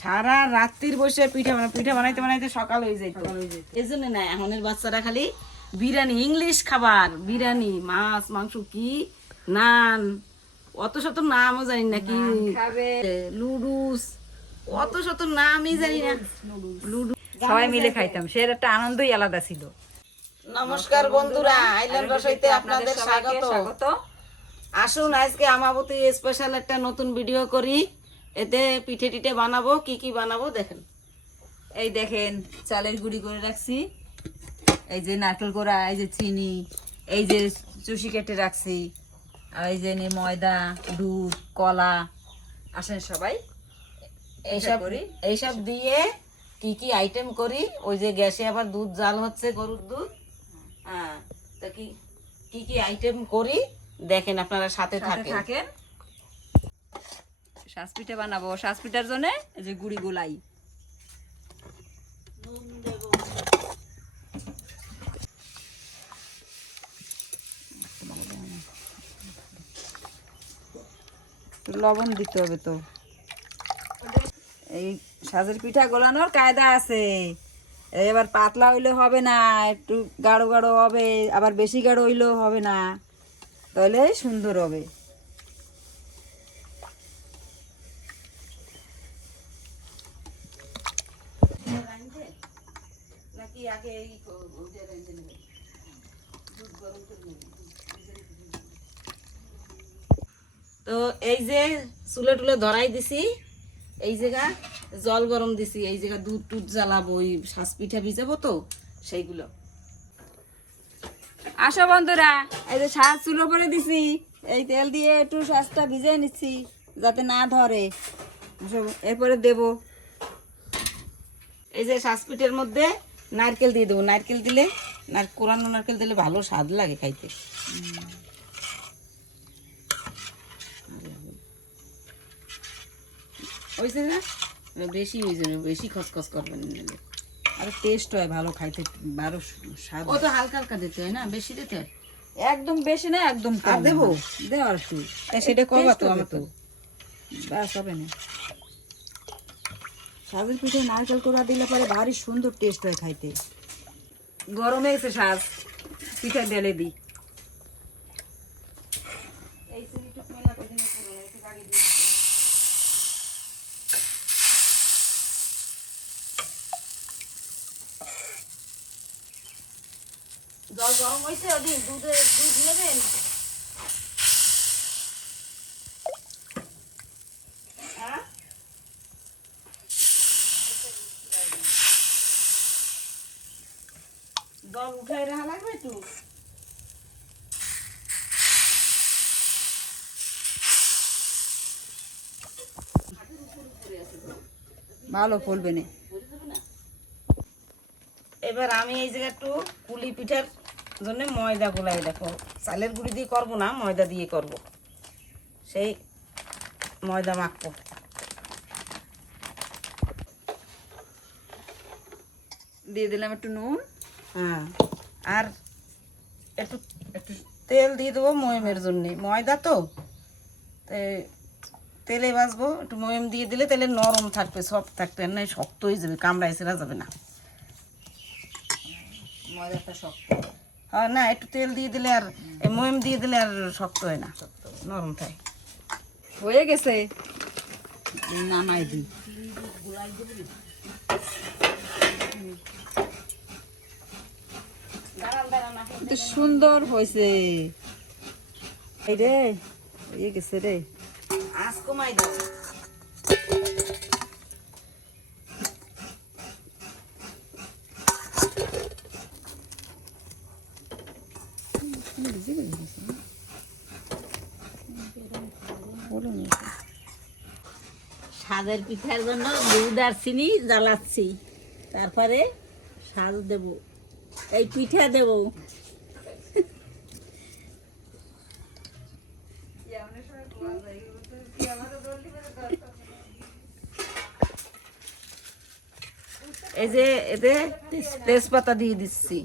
সারা রাত্রির বসে পিঠা বানা পিঠা বানাইতে বানাইতে সকাল হয়ে যায় এই জন্য না এখনের বাচ্চারা খালি বিরিয়ানি ইংলিশ খাবার বিরিয়ানি মাছ মাংস কি নান অত শত নামও জানি না কি। লুডুস অত শত নামই জানি না। লুডু সবাই মিলে খাইতাম সে একটা আনন্দই আলাদা ছিল। নমস্কার বন্ধুরা আইল্যান্ড রসাইতে আপনাদের স্বাগত। স্বাগত। আসুন আজকে আমাবতী স্পেশাল একটা নতুন ভিডিও করি। এতে পিঠে টিঠে বানাবো কি কি বানাবো দেখেন। এই দেখেন চালের গুঁড়ি করে রাখছি। এই যে নারকেল কোড়া এই যে চিনি এই যে চুষি কেটে রাখছি। আর এই যে ময়দা দুধ কলা আসেন সবাই। এইসব করি। এইসব দিয়ে কি কি আইটেম করি? ওই যে গ্যাসে আবার দুধ জাল হচ্ছে গরুর দুধ। হ্যাঁ তা কি কি কি আইটেম করি? দেখেন আপনারা সাথে সাথে থাকেন। থাকেন। শ্বাস পিঠা বানাবো। শ্বাস পিঠার জন্য এই যে গুড়ি গোলাই। লবণ দিতে হবে তো। এই সাজের পিঠা গোলানোর কায়দা আছে। এবার পাতলা হইলে হবে না, একটু গাঢ় গাঢ় হবে, আবার বেশি গাঢ় হইলেও হবে না। তাহলে সুন্দর হবে নাকি আগে এই ক- ওইটা রেঁধে নেবেন? দুধ গরম করে নেবেন। তো এই যে চুলে টুলে ধরাই দিছি, এই জায়গা জল গরম দিছি, এই জায়গা দুধ টুধ জ্বালাবো ওই শ্বাস পিঠা ভিজাবো তো, সেইগুলো। আসো বন্ধুরা, এই যে শ্বাস চুলো করে দিছি, এই তেল দিয়ে একটু শ্বাসটা ভিজিয়ে নিচ্ছি, যাতে না ধরে। এরপরে দেবো। এই যে শ্বাস পিঠের মধ্যে নারকেল দিয়ে দেবো। নারকেল দিলে না কোরানো নারকেল দিলে ভালো স্বাদ লাগে খাইতে। হয়েছে না? বেশি হয়েছে না, বেশি খসখস করবেন নিলে আর টেস্ট হয় ভালো খাইতে আরও স্বাদ ও তো হালকা হালকা দিতে হয় না? বেশি দিতে হয়? একদম বেশি না একদম কম। দেবো? আর একটু সেটা করবা তো আমার তো। ব্যাস হবে না। সাজের পিঠে নারকেল কোড়া দিলে পরে ভারী সুন্দর টেস্ট হয় খাইতে। গরমে হয়েছে সাজ পিঠা ঢেলে দিই। জল গরম হয়েছে ওদিন দুধে দুধ নেবেন হ্যাঁ? জল উঠাই রাখা লাগবে একটু? ভালো ফলবে না। এবার আমি এই জায়গা একটু পুলি পিঠার জন্য ময়দা গুলাই দেখো। চালের গুঁড়ি দিয়ে করব না ময়দা দিয়ে করব। সেই ময়দা মাখবো। দিয়ে দিলাম একটু নুন। হ্যাঁ। আর একটু একটু তেল দিয়ে দেবো ময়মের জন্য। ময়দা তো তেলে ভাজবো একটু ময়ম দিয়ে দিলে তাহলে নরম থাকবে সফট থাকবে না শক্ত হয়ে যাবে কামড়ায় সেরা যাবে না। ময়দাটা শক্ত। হ্যাঁ না একটু তেল দিয়ে দিলে আর ময়ম দিয়ে দিলে আর শক্ত হয় না। নরম থাকে। হয়ে গেছে। নামাই দিই। সুন্দর হয়েছে। এই রে হয়ে গেছে রে। আঁচ কমাই দাও স্বাদের পিঠার জন্য দুধ আর চিনি জ্বালাচ্ছি। তারপরে স্বাদ দেব। এই পিঠা দেব। এই যে এতে তেজপাতা দিয়ে দিচ্ছি।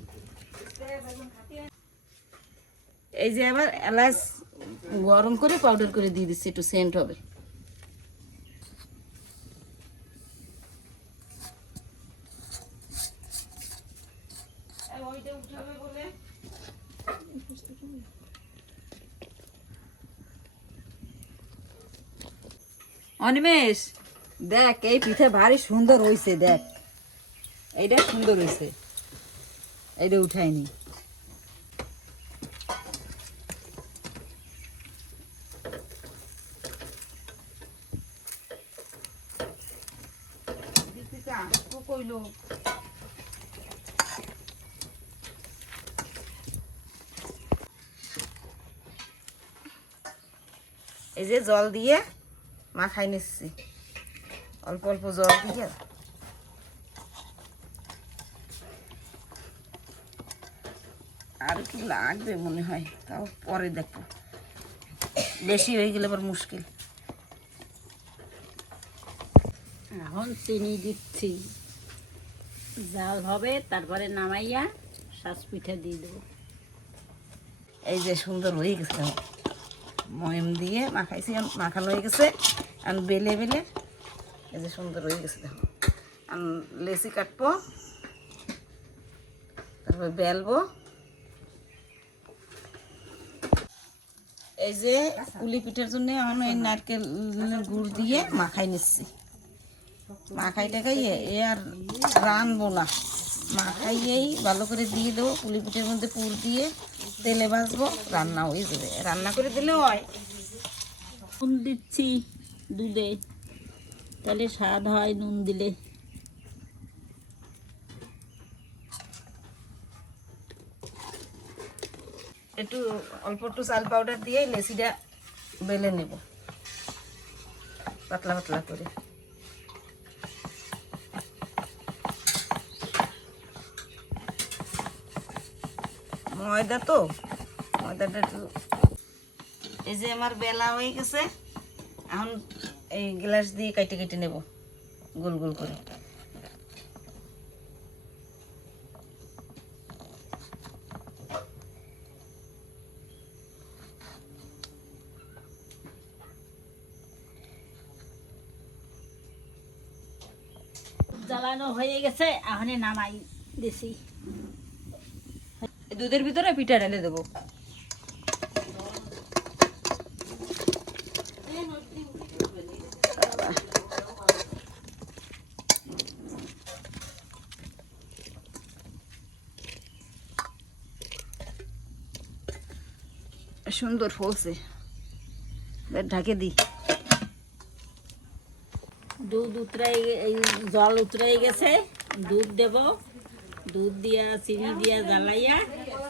এই যে আবার এলাচ গরম করে পাউডার করে দিয়ে দিচ্ছি, একটু সেন্ট হবে। অনিমেষ, দেখ, এই পিঠে ভারী সুন্দর হয়েছে দেখ। এইটা সুন্দর হয়েছে এইটা উঠায়নি এই যে জল দিয়ে মাখাই নিচ্ছি। অল্প অল্প জল দিয়ে। আর কি লাগবে মনে হয়, তাও পরে দেখো বেশি হয়ে গেলে আবার মুশকিল। এখন চিনি দিচ্ছি। জাল হবে তারপরে নামাইয়া শ্বাস পিঠা দিয়ে দেবো। এই যে সুন্দর হয়ে গেছে। ময়ম দিয়ে মাখাইছি মাখানো হয়ে গেছে। আর বেলে বেলে এই যে সুন্দর হয়ে গেছে দেখো। আর লেসি কাটবো তারপর বেলবো। এই যে কুলি পিঠার জন্য এই নারকেলের গুড় দিয়ে মাখাই নিচ্ছি। মাখাই টাকাই এ আর রানবো না। মাখাইয়েই ভালো করে দিয়ে দেবো পুলি পিঠের মধ্যে পুর দিয়ে তেলে ভাজবো রান্না হয়ে যাবে। রান্না করে দিলেও হয়। নুন দিচ্ছি দুধে। তাহলে স্বাদ হয় নুন দিলে। একটু অল্প একটু চাল পাউডার দিয়ে লেচিটা বেলে নেব। পাতলা পাতলা করে। ময়দা তো, ময়দাটা একটু এই যে আমার বেলা হয়ে গেছে, এখন এই গ্লাস দিয়ে কেটে কেটে নেব, গোল গোল করে। জ্বালানো হয়ে গেছে এখন নামাই দিছি। দুধের ভিতরে পিঠা ঢেলে দেবো। সুন্দর ফলছে। ঢাকে দিই। দুধ উতরাই জল উতরাই গেছে। দুধ দেব। দুধ দিয়া, চিনি দিয়া জ্বালাইয়া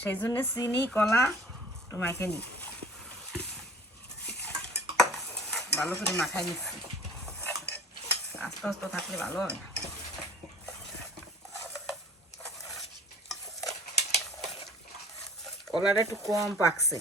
সেই জন্য চিনি, কলা তোমাকে নি ভালো করে মাখাই নিচ্ছি। আস্তে আস্তে থাকলে ভালো হবে না। কলাটা একটু কম পাকছে।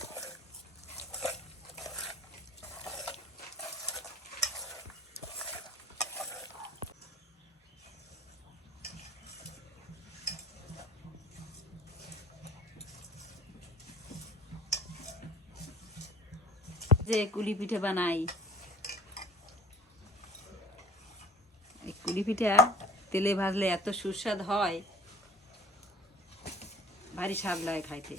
যে কুলি পিঠে বানাই। এই কুলি পিঠা তেলে ভাজলে এত সুস্বাদ হয়। ভারী স্বাদ লাগে খাইতে।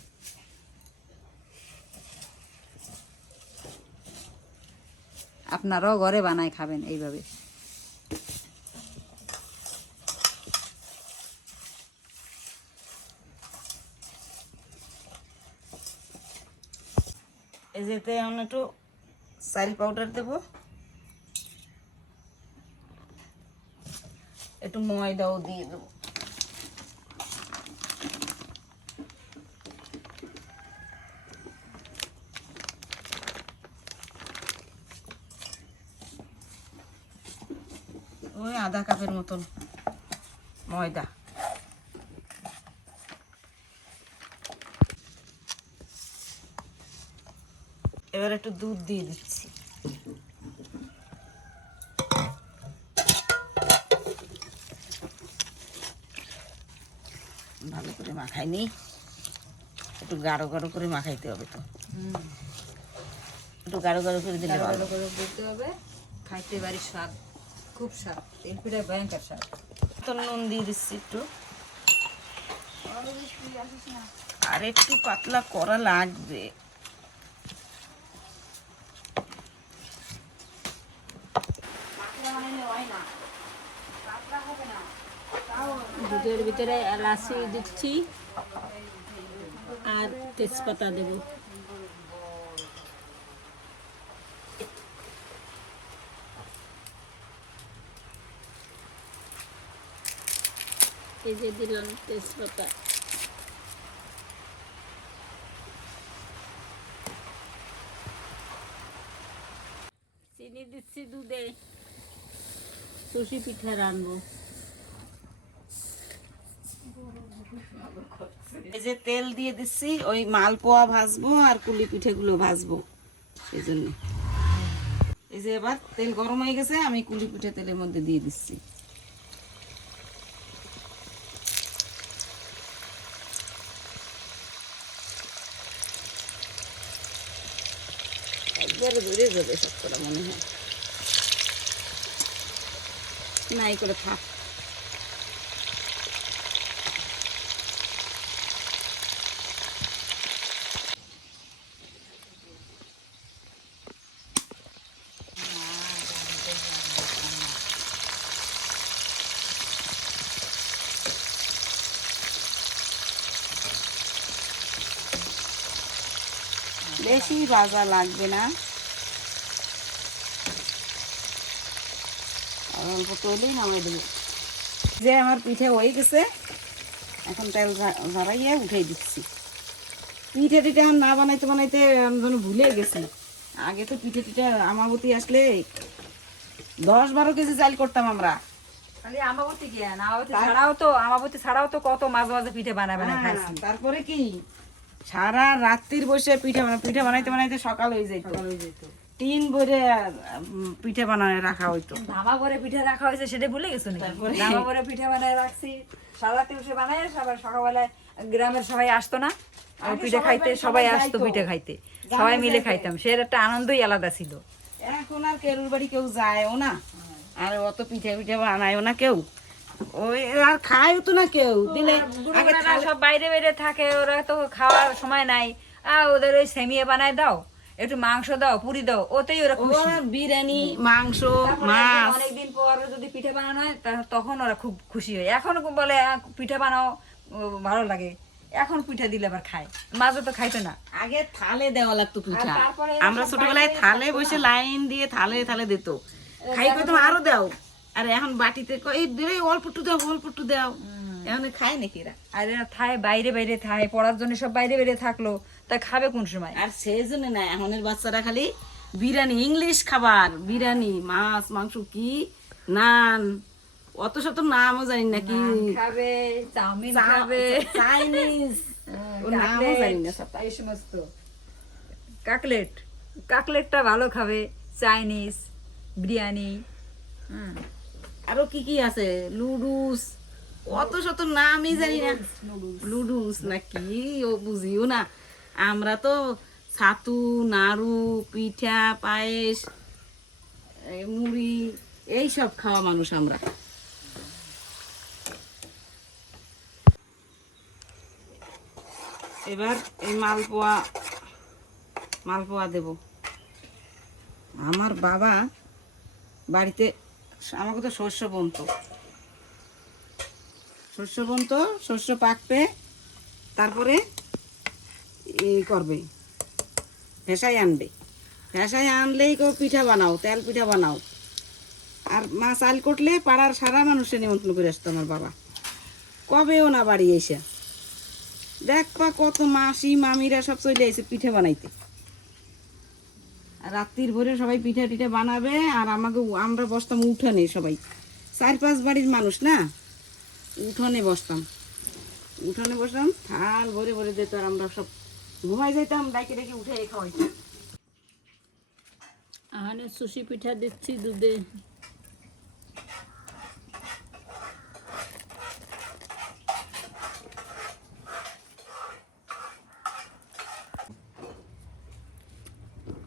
আপনারাও ঘরে বানায় খাবেন এইভাবে। এই যেতে এখন একটু চাল পাউডার দেবো। একটু ময়দাও দিয়ে দেবো। ওই আধা কাপের মতন ময়দা। এবার একটু দুধ দিয়ে দিচ্ছি। ভালো করে মাখাই নি। একটু গাঢ় গাঢ় করে মাখাইতে হবে তো। একটু গাঢ় গাঢ় করে দিলে ভালো। করে দিতে হবে। খাইতে বাড়ির স্বাদ খুব স্বাদ। তেল পিঠা ভয়ঙ্কর স্বাদ। তো নুন দিয়ে দিচ্ছি একটু। আর একটু পাতলা করা লাগবে। দুধের ভিতরে এলাচি দিচ্ছি আর তেজপাতা দেব। এই যে দিলাম তেজপাতা। চিনি দিচ্ছি দুধে। সুশি পিঠা রানবো এই যে তেল দিয়ে দিচ্ছি, ওই মালপোয়া ভাজবো আর কুলি পিঠেগুলো ভাজবো, এই জন্য। এই যে এবার তেল গরম হয়ে গেছে, আমি কুলি পিঠে তেলের মধ্যে দিয়ে দিচ্ছি। একবারে ধরে যাবে সব করা মনে হয়। নাই করে থাক বেশি ভাজা লাগবে না অল্প তৈলেই নামিয়ে দেবো। যে আমার পিঠে হয়ে গেছে এখন তেল ঝাড়াইয়ে উঠে দিচ্ছি। পিঠে টিঠে না বানাইতে বানাইতে আমি যেন ভুলে গেছি। আগে তো পিঠে টিঠে আমাবতী আসলে দশ বারো কেজি চাল করতাম আমরা। খালি আমাবতী কি? আমাবতী ছাড়াও তো আমাবতী ছাড়াও তো কত মাঝে মাঝে পিঠে বানায় হ্যাঁ, তারপরে কি? সারা রাত্রির বসে পিঠে পিঠে বানাইতে বানাইতে সকাল হয়ে যেত টিন ভরে পিঠে বানায় রাখা হইতো। ধামা করে পিঠে রাখা হয়েছে সেটা ভুলে গেছো নাকি? ধামা করে পিঠে বানায় রাখছি। সারা তিনশো বানায় সবাই সকালবেলায় গ্রামের সবাই আসতো না। আর পিঠে খাইতে সবাই সবাই আসতো পিঠে খাইতে। সবাই মিলে খাইতাম। সে একটা আনন্দই আলাদা ছিল। এখন আর কেরুর বাড়ি কেউ যায়ও না। আর অত পিঠে পিঠে বানায়ও না কেউ। ওই আর খায়ও তো না কেউ। দিলে আগে সব বাইরে বাইরে থাকে ওরা তো খাওয়ার সময় নাই। আর ওদের ওই সেমিয়ে বানায় দাও। একটু মাংস দাও পুরি দাও ওতেই ওরা খুশি বিরিয়ানি মাংস মাছ। অনেকদিন পর যদি পিঠে বানানো হয় তা- তখন ওরা খুব খুশি হয়। এখন বলে পিঠে বানাও ভালো লাগে। এখন পিঠে দিলে আবার খায়। মাঝে তো খাইতো না। আগে থালে দেওয়া লাগতো পিঠা। আমরা ছোটবেলায় থালে বসে লাইন দিয়ে থালে থালে দিত। খাই কইতাম আরও দাও। আর এখন বাটিতে কই, এই দে অল্প একটু দাও অল্প একটু দাও। এখন খায় নাকি এরা? আর এরা থায় বাইরে বাইরে থায়। পড়ার জন্য সব বাইরে বাইরে থাকল। তা খাবে কোন সময়? আর সেই জন্য না এখনের বাচ্চারা খালি বিরিয়ানি ইংলিশ খাবার বিরিয়ানি মাছ মাংস কি নান অত শত নামও জানি না কি। খাবে চাউমিন খাবে। চাইনিজ। নামও জানি না এই সমস্ত। কাকলেট কাকলেটটা ভালো খাবে চাইনিজ বিরিয়ানি। হুম। আরও কি কি আছে? লুডুস অত শত নামই জানি না। লুডুস না কি ও বুঝিও না। আমরা তো ছাতু, নাড়ু, পিঠা, পায়েস মুড়ি, এই সব খাওয়া মানুষ আমরা। এবার এই মালপোয়া মালপোয়া দেব। আমার বাবা বাড়িতে, আমাকে তো শস্য বনতো। শস্য বনতো, শস্য পাকবে, তারপরে করবে। ভেসাই আনবে। ভেসাই আনলেই কেউ পিঠা বানাও, তেল পিঠা বানাও। আর মা চাল করলে পাড়ার সারা মানুষের নিমন্ত্রণ করে আসতো আমার বাবা। কবেও না বাড়ি এসে। দেখবা কত মাসি, মামিরা সব চলে এসে পিঠে বানাইতে। আর রাত্রির ভোরে সবাই পিঠা টিঠা বানাবে, আর আমাকে আমরা বসতাম উঠানে সবাই। চার পাঁচ বাড়ির মানুষ না? উঠোনে বসতাম। উঠোনে বসতাম থাল ভরে ভরে দিত আর আমরা সব ঘুমাই যাইতাম, ডাইকে ডেকে উঠে খাওয়াইতাম। এখানে সুশি পিঠা দিচ্ছি দুধে।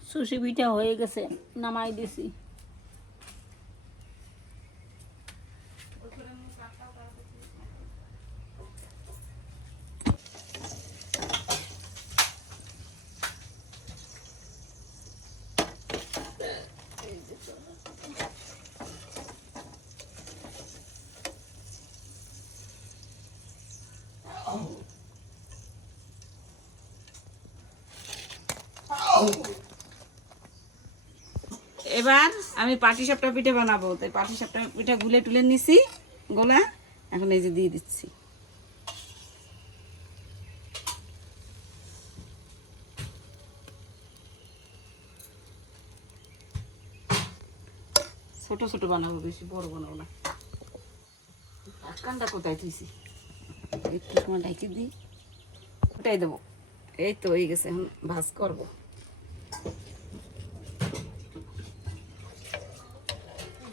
সুশি পিঠা হয়ে গেছে, নামাই দিছি। এবার আমি পাটি সাপটা পিঠে বানাবো। তাই পাটি সাপটা পিঠা গুলে টুলে নিছি, গোলা, এখন এই যে দিয়ে দিচ্ছি। ছোট ছোট বানাবো বেশি, বড় বানাবো না। কানটা কোথায় তুইছি একটু সময় ঢাকি দিই। ওটাই দেবো। এই তো হয়ে গেছে, এখন ভাজ করব ওই তাওয়ায় তো।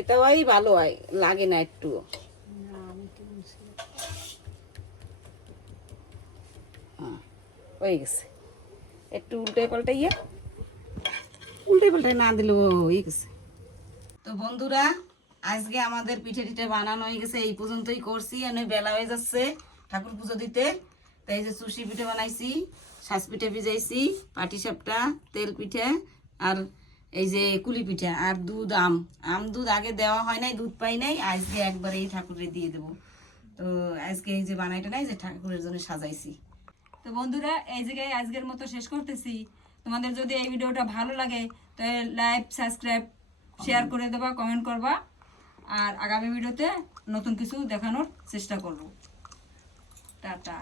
এটা হয় ভালো হয় লাগে না একটু। তো হয়ে গেছে। একটু উল্টে পাল্টাইয়া উল্টে পাল্টাই না দিলেও হয়ে গেছে। তো বন্ধুরা আজকে আমাদের পিঠে টিঠে বানানো হয়ে গেছে এই পর্যন্তই করছি। এনে বেলা হয়ে যাচ্ছে ঠাকুর পুজো দিতে। তাই যে সুশি পিঠে বানাইছি শ্বাস পিঠে ভিজাইছি পাটি সাপটা তেল পিঠে আর এই যে কুলি পিঠা আর দুধ, আম। আম দুধ আগে দেওয়া হয় নাই, দুধ পাই নাই, আজকে একবার এই ঠাকুরে দিয়ে দেবো। তো আজকে এই যে বানাইটা নাই, যে ঠাকুরের জন্য সাজাইছি। তো বন্ধুরা, এই জায়গায় আজকের মতো শেষ করতেছি। তোমাদের যদি এই ভিডিওটা ভালো লাগে, তাহলে লাইক সাবস্ক্রাইব শেয়ার করে দেবা কমেন্ট করবা। আর আগামী ভিডিওতে নতুন কিছু দেখানোর চেষ্টা করব। টাটা।